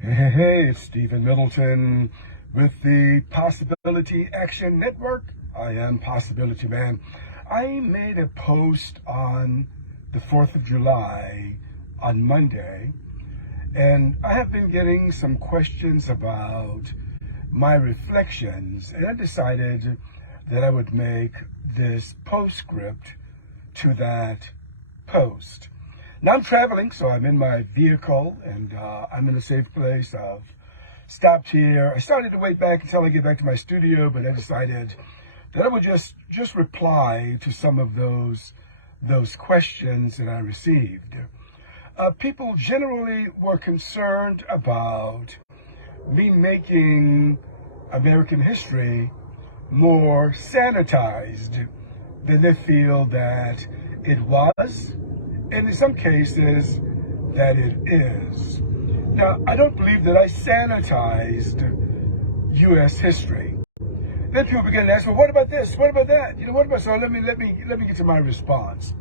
Hey, it's Stephen Middleton with the Possibility Action Network. I am Possibility Man. I made a post on the 4th of July on Monday, and I have been getting some questions about my reflections, and I decided that I would make this postscript to that post. Now I'm traveling, so I'm in my vehicle, and I'm in a safe place. I've stopped here. I started to wait back until I get back to my studio, but I decided that I would just reply to some of those questions that I received. People generally were concerned about me making American history more sanitized than they feel that it was, and in some cases that it is. Now, I don't believe that I sanitized U.S. history. Then people begin to ask, well, what about this? What about that? What about? So let me get to my response.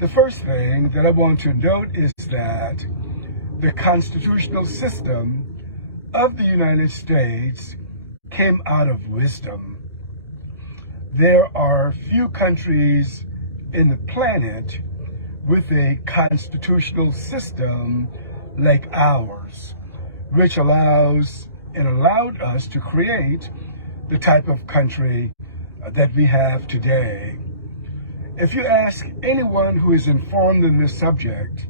The first thing that I want to note is that the constitutional system of the United States came out of wisdom. There are few countries in the planet with a constitutional system like ours, which allowed us to create the type of country that we have today. If you ask anyone who is informed in this subject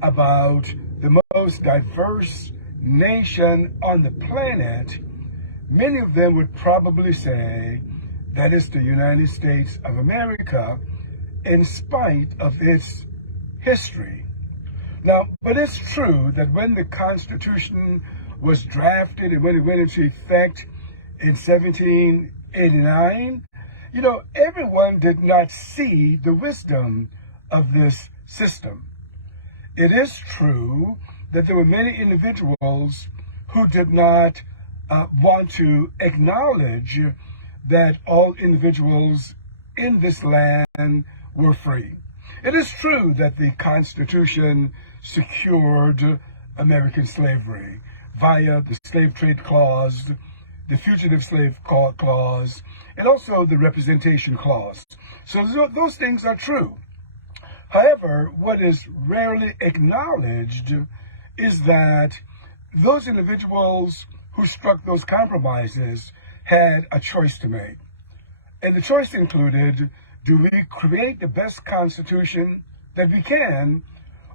about the most diverse nation on the planet, many of them would probably say that is the United States of America, in spite of its history. Now, but it's true that when the Constitution was drafted and when it went into effect in 1789, everyone did not see the wisdom of this system. It is true that there were many individuals who did not want to acknowledge that all individuals in this land were free. It is true that the Constitution secured American slavery via the Slave Trade Clause, the Fugitive Slave Clause, and also the Representation Clause. So those things are true. However, what is rarely acknowledged is that those individuals who struck those compromises had a choice to make. And the choice included, do we create the best Constitution that we can,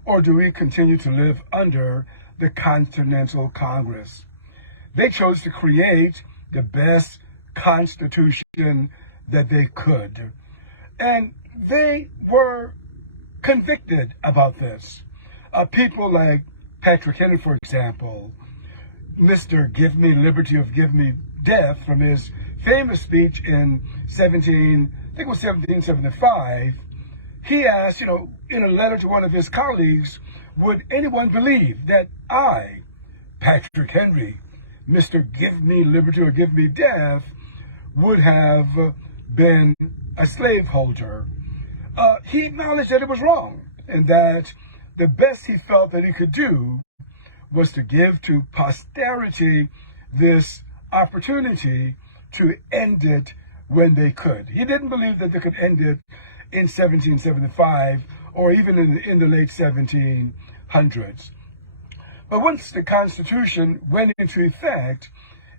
or do we continue to live under the Continental Congress? They chose to create the best Constitution that they could. And they were convicted about this. People like Patrick Henry, for example, Mr. Give Me Liberty or Give Me Death, from his famous speech in 1775, he asked, in a letter to one of his colleagues, would anyone believe that I, Patrick Henry, Mr. Give Me Liberty or Give Me Death, would have been a slaveholder? He acknowledged that it was wrong, and that the best he felt that he could do was to give to posterity this opportunity to end it when they could. He didn't believe that they could end it in 1775 or even in the late 1700s. But once the Constitution went into effect,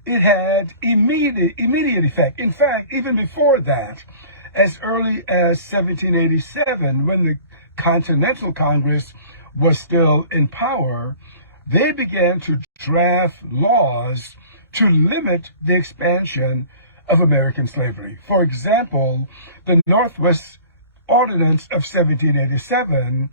it had immediate effect. In fact, even before that, as early as 1787, when the Continental Congress was still in power, they began to draft laws to limit the expansion of American slavery. For example, the Northwest Ordinance of 1787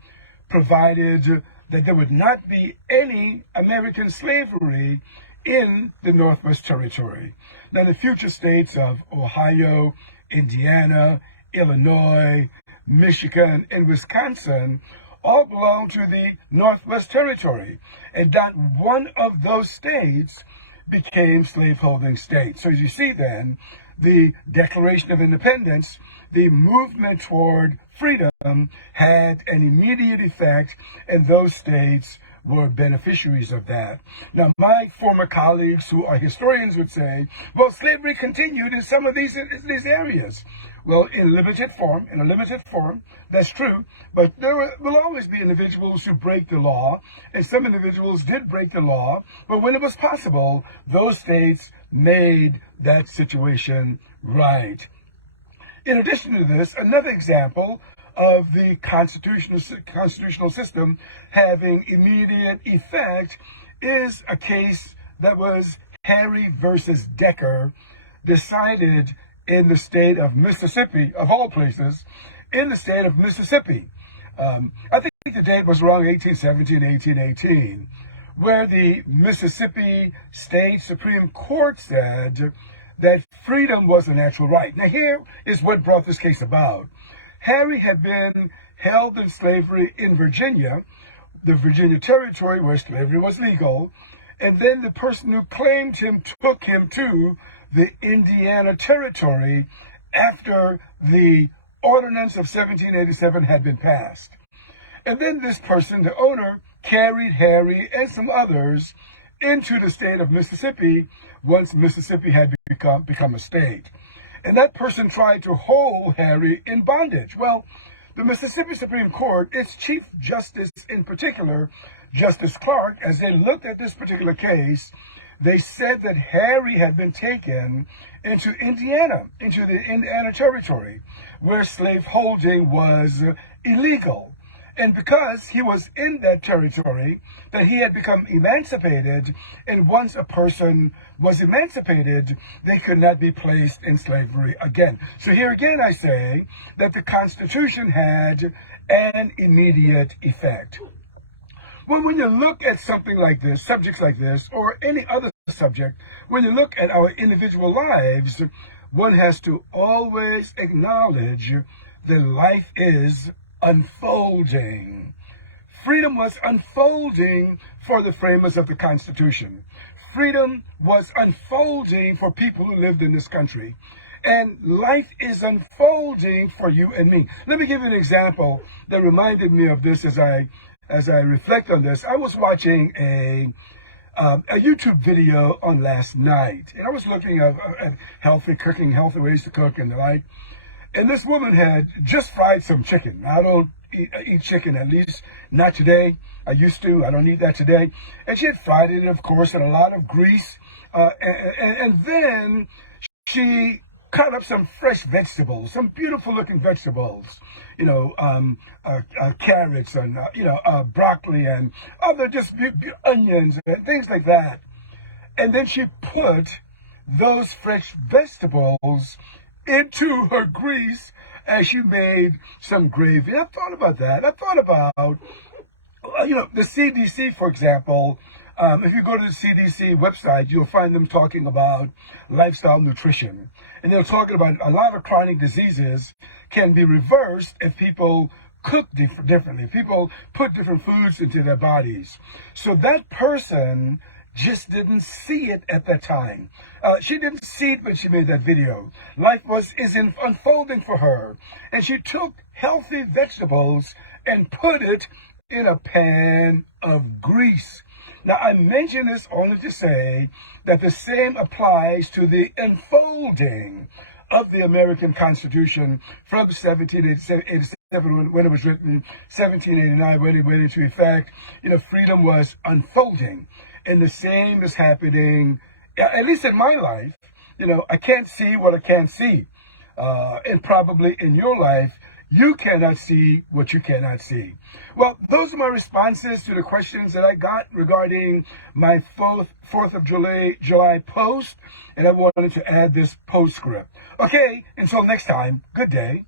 provided that there would not be any American slavery in the Northwest Territory. Now, the future states of Ohio, Indiana, Illinois, Michigan, and Wisconsin all belong to the Northwest Territory, and not one of those states became slaveholding states. So as you see then, the Declaration of Independence, the movement toward freedom, had an immediate effect, and those states were beneficiaries of that. Now, my former colleagues who are historians would say, well, slavery continued in some of these areas. Well, in a limited form, that's true, but there will always be individuals who break the law, and some individuals did break the law, but when it was possible, those states made that situation right. In addition to this, another example of the constitutional system having immediate effect is a case that was Harry versus Decker, decided in the state of Mississippi, of all places, in the state of Mississippi. I think the date was around 1817, 1818, where the Mississippi State Supreme Court said that freedom was a natural right. Now, here is what brought this case about. Harry had been held in slavery in Virginia, the Virginia territory where slavery was legal, and then the person who claimed him took him to the Indiana territory after the Ordinance of 1787 had been passed. And then this person, the owner, carried Harry and some others into the state of Mississippi once Mississippi had become a state. And that person tried to hold Harry in bondage. Well, the Mississippi Supreme Court, its Chief Justice in particular, Justice Clark, as they looked at this particular case, they said that Harry had been taken into Indiana, into the Indiana territory, where slaveholding was illegal. And because he was in that territory, that he had become emancipated, and once a person was emancipated, they could not be placed in slavery again. So here again I say that the Constitution had an immediate effect. Well, when you look at something like this, subjects like this, or any other subject, when you look at our individual lives, one has to always acknowledge that life is unfolding. Freedom was unfolding for the framers of the Constitution. Freedom was unfolding for people who lived in this country. And life is unfolding for you and me. Let me give you an example that reminded me of this as I reflect on this. I was watching a YouTube video on last night, and I was looking at healthy cooking, healthy ways to cook and the like. And this woman had just fried some chicken. I don't eat chicken, at least not today. I used to. I don't eat that today. And she had fried it, of course, in a lot of grease. And then she cut up some fresh vegetables, some beautiful looking vegetables, carrots and, broccoli and other just onions and things like that. And then she put those fresh vegetables into her grease as she made some gravy. I thought about that. I thought about, the CDC, for example. If you go to the CDC website, you'll find them talking about lifestyle nutrition. And they're talking about a lot of chronic diseases can be reversed if people cook differently. People put different foods into their bodies. So that person just didn't see it at that time. She didn't see it when she made that video. Life is unfolding for her. And she took healthy vegetables and put it in a pan of grease. Now, I mention this only to say that the same applies to the unfolding of the American Constitution from 1787 when it was written, 1789 when it went into effect. Freedom was unfolding. And the same is happening, at least in my life. I can't see what I can't see. And probably in your life, you cannot see what you cannot see. Well, those are my responses to the questions that I got regarding my 4th of July post. And I wanted to add this postscript. Okay, until next time, good day.